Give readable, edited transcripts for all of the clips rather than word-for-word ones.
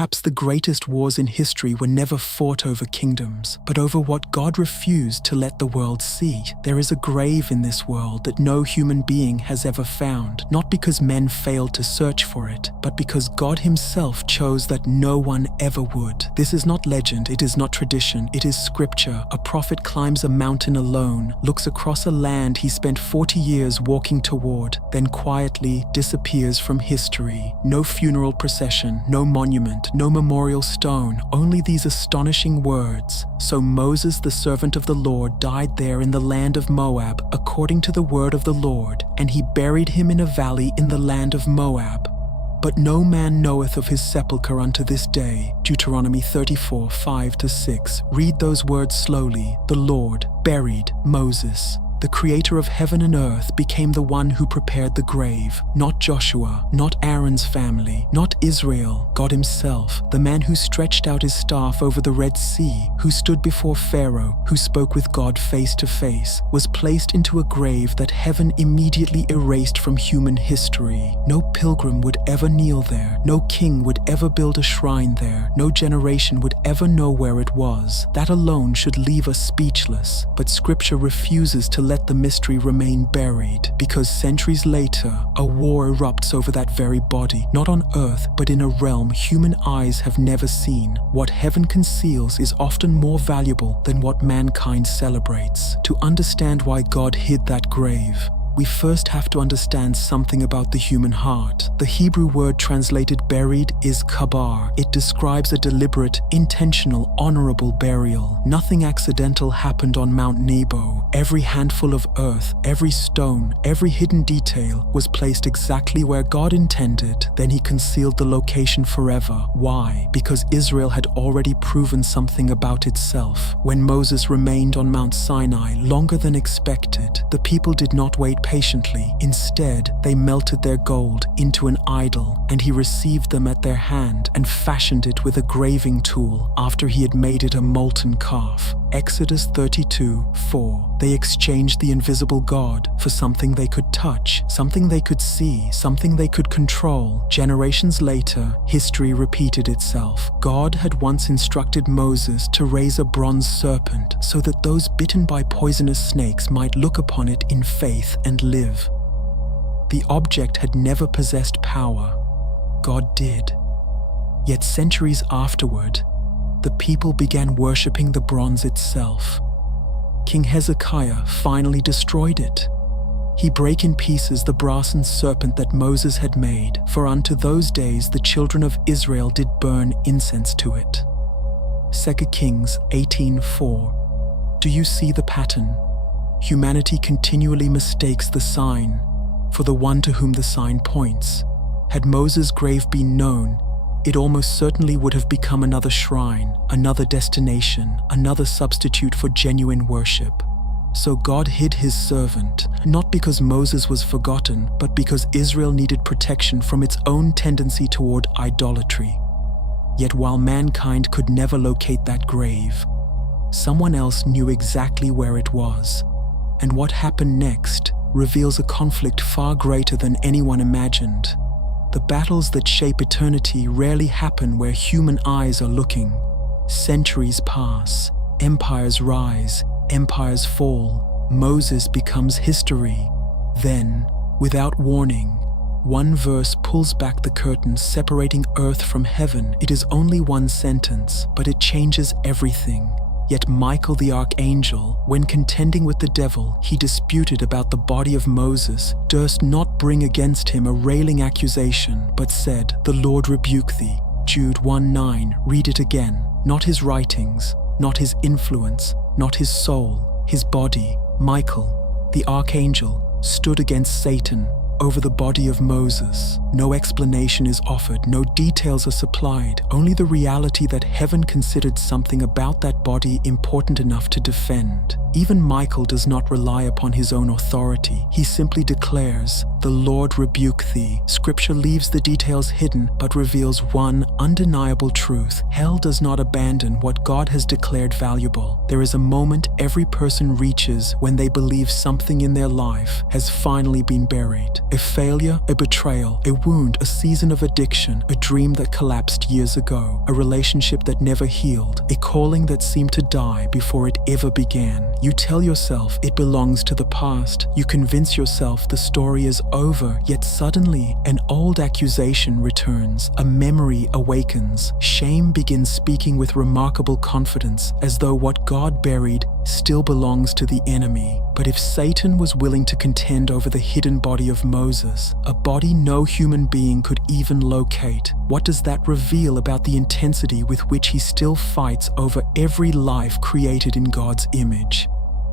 Perhaps the greatest wars in history were never fought over kingdoms, but over what God refused to let the world see. There is a grave in this world that no human being has ever found, not because men failed to search for it, but because God himself chose that no one ever would. This is not legend, it is not tradition, it is scripture. A prophet climbs a mountain alone, looks across a land he spent 40 years walking toward, then quietly disappears from history. No funeral procession, no monument, no memorial stone, only these astonishing words. So Moses, the servant of the Lord, died there in the land of Moab, according to the word of the Lord, and he buried him in a valley in the land of Moab. But no man knoweth of his sepulcher unto this day. Deuteronomy 34, 5-6. Read those words slowly. The Lord buried Moses. The creator of heaven and earth became the one who prepared the grave. Not Joshua, not Aaron's family, not Israel, God himself, the man who stretched out his staff over the Red Sea, who stood before Pharaoh, who spoke with God face to face, was placed into a grave that heaven immediately erased from human history. No pilgrim would ever kneel there, no king would ever build a shrine there, no generation would ever know where it was. That alone should leave us speechless, but Scripture refuses to let the mystery remain buried, because centuries later, a war erupts over that very body, not on earth, but in a realm human eyes have never seen. What heaven conceals is often more valuable than what mankind celebrates. To understand why God hid that grave, we first have to understand something about the human heart. The Hebrew word translated buried is kabar. It describes a deliberate, intentional, honorable burial. Nothing accidental happened on Mount Nebo. Every handful of earth, every stone, every hidden detail was placed exactly where God intended. Then he concealed the location forever. Why? Because Israel had already proven something about itself. When Moses remained on Mount Sinai longer than expected, the people did not wait patiently. Instead, they melted their gold into an idol, and he received them at their hand and fashioned it with a graving tool after he had made it a molten calf. Exodus 32:4. They exchanged the invisible God for something they could touch, something they could see, something they could control. Generations later, history repeated itself. God had once instructed Moses to raise a bronze serpent so that those bitten by poisonous snakes might look upon it in faith and live. The object had never possessed power. God did. Yet centuries afterward, the people began worshipping the bronze itself. King Hezekiah finally destroyed it. He brake in pieces the brazen serpent that Moses had made, for unto those days the children of Israel did burn incense to it. 2 Kings 18:4. Do you see the pattern? Humanity continually mistakes the sign for the one to whom the sign points. Had Moses' grave been known, it almost certainly would have become another shrine, another destination, another substitute for genuine worship. So God hid his servant, not because Moses was forgotten, but because Israel needed protection from its own tendency toward idolatry. Yet while mankind could never locate that grave, someone else knew exactly where it was. And what happened next reveals a conflict far greater than anyone imagined. The battles that shape eternity rarely happen where human eyes are looking. Centuries pass, empires rise, empires fall, Moses becomes history. Then, without warning, one verse pulls back the curtain separating earth from heaven. It is only one sentence, but it changes everything. Yet Michael the Archangel, when contending with the devil, he disputed about the body of Moses, durst not bring against him a railing accusation, but said, "The Lord rebuke thee." Jude 1:9, read it again. Not his writings, not his influence, not his soul, his body. Michael, the Archangel, stood against Satan over the body of Moses. No explanation is offered, no details are supplied, only the reality that heaven considered something about that body important enough to defend. Even Michael does not rely upon his own authority. He simply declares, "The Lord rebuke thee." Scripture leaves the details hidden but reveals one undeniable truth. Hell does not abandon what God has declared valuable. There is a moment every person reaches when they believe something in their life has finally been buried. A failure, a betrayal, a wound, a season of addiction, a dream that collapsed years ago, a relationship that never healed, a calling that seemed to die before it ever began. You tell yourself it belongs to the past. You convince yourself the story is over, yet suddenly an old accusation returns, a memory awakens. Shame begins speaking with remarkable confidence, as though what God buried still belongs to the enemy. But if Satan was willing to contend over the hidden body of Moses, a body no human being could even locate, what does that reveal about the intensity with which he still fights over every life created in God's image?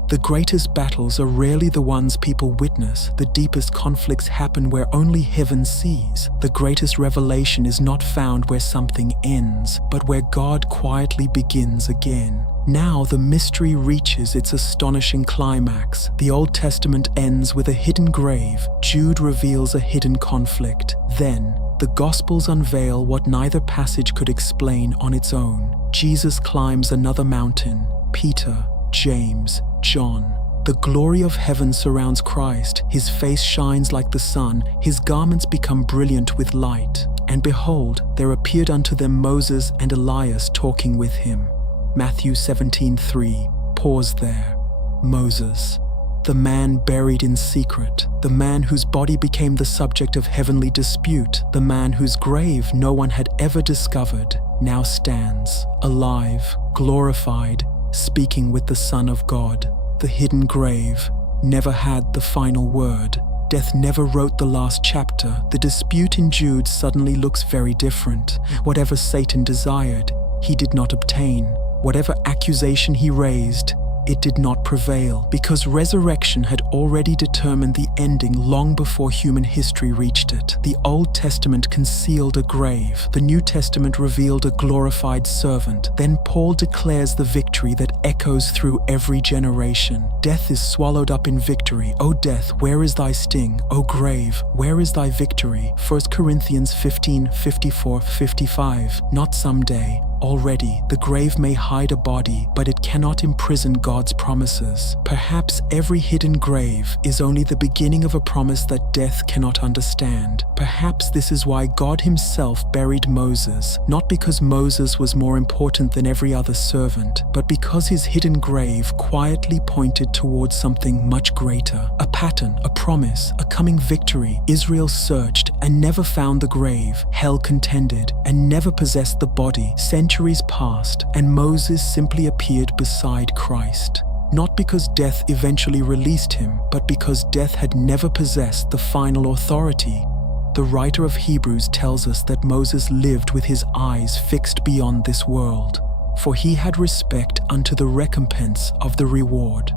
The greatest battles are rarely the ones people witness. The deepest conflicts happen where only heaven sees. The greatest revelation is not found where something ends, but where God quietly begins again. Now the mystery reaches its astonishing climax. The Old Testament ends with a hidden grave. Jude reveals a hidden conflict. Then, the Gospels unveil what neither passage could explain on its own. Jesus climbs another mountain. Peter, James, John. The glory of heaven surrounds Christ. His face shines like the sun. His garments become brilliant with light. And behold, there appeared unto them Moses and Elias talking with him. Matthew 17:3. Pause there. Moses, the man buried in secret, the man whose body became the subject of heavenly dispute, the man whose grave no one had ever discovered, now stands, alive, glorified, speaking with the Son of God. The hidden grave never had the final word. Death never wrote the last chapter. The dispute in Jude suddenly looks very different. Whatever Satan desired, he did not obtain. Whatever accusation he raised, it did not prevail, because resurrection had already determined the ending long before human history reached it. The Old Testament concealed a grave. The New Testament revealed a glorified servant. Then Paul declares the victory that echoes through every generation. Death is swallowed up in victory. O death, where is thy sting? O grave, where is thy victory? 1 Corinthians 15:54-55. Not someday. Already, the grave may hide a body, but it cannot imprison God's promises. Perhaps every hidden grave is only the beginning of a promise that death cannot understand. Perhaps this is why God himself buried Moses, not because Moses was more important than every other servant, but because his hidden grave quietly pointed towards something much greater. A pattern, a promise, a coming victory. Israel searched and never found the grave. Hell contended and never possessed the body. Centuries passed, and Moses simply appeared beside Christ. Not because death eventually released him, but because death had never possessed the final authority. The writer of Hebrews tells us that Moses lived with his eyes fixed beyond this world, for he had respect unto the recompense of the reward.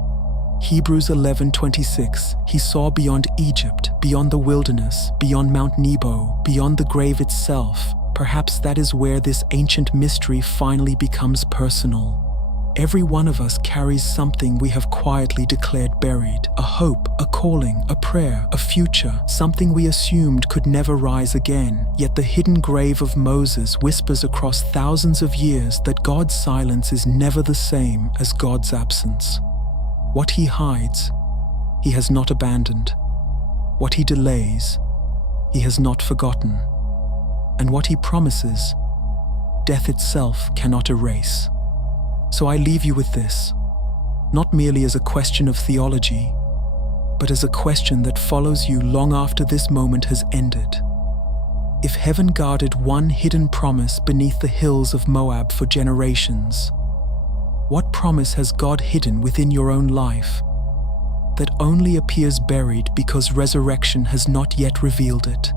Hebrews 11:26, he saw beyond Egypt, beyond the wilderness, beyond Mount Nebo, beyond the grave itself. Perhaps that is where this ancient mystery finally becomes personal. Every one of us carries something we have quietly declared buried. A hope, a calling, a prayer, a future, something we assumed could never rise again. Yet the hidden grave of Moses whispers across thousands of years that God's silence is never the same as God's absence. What he hides, he has not abandoned. What he delays, he has not forgotten. And what he promises, death itself cannot erase. So I leave you with this, not merely as a question of theology, but as a question that follows you long after this moment has ended. If heaven guarded one hidden promise beneath the hills of Moab for generations, what promise has God hidden within your own life that only appears buried because resurrection has not yet revealed it?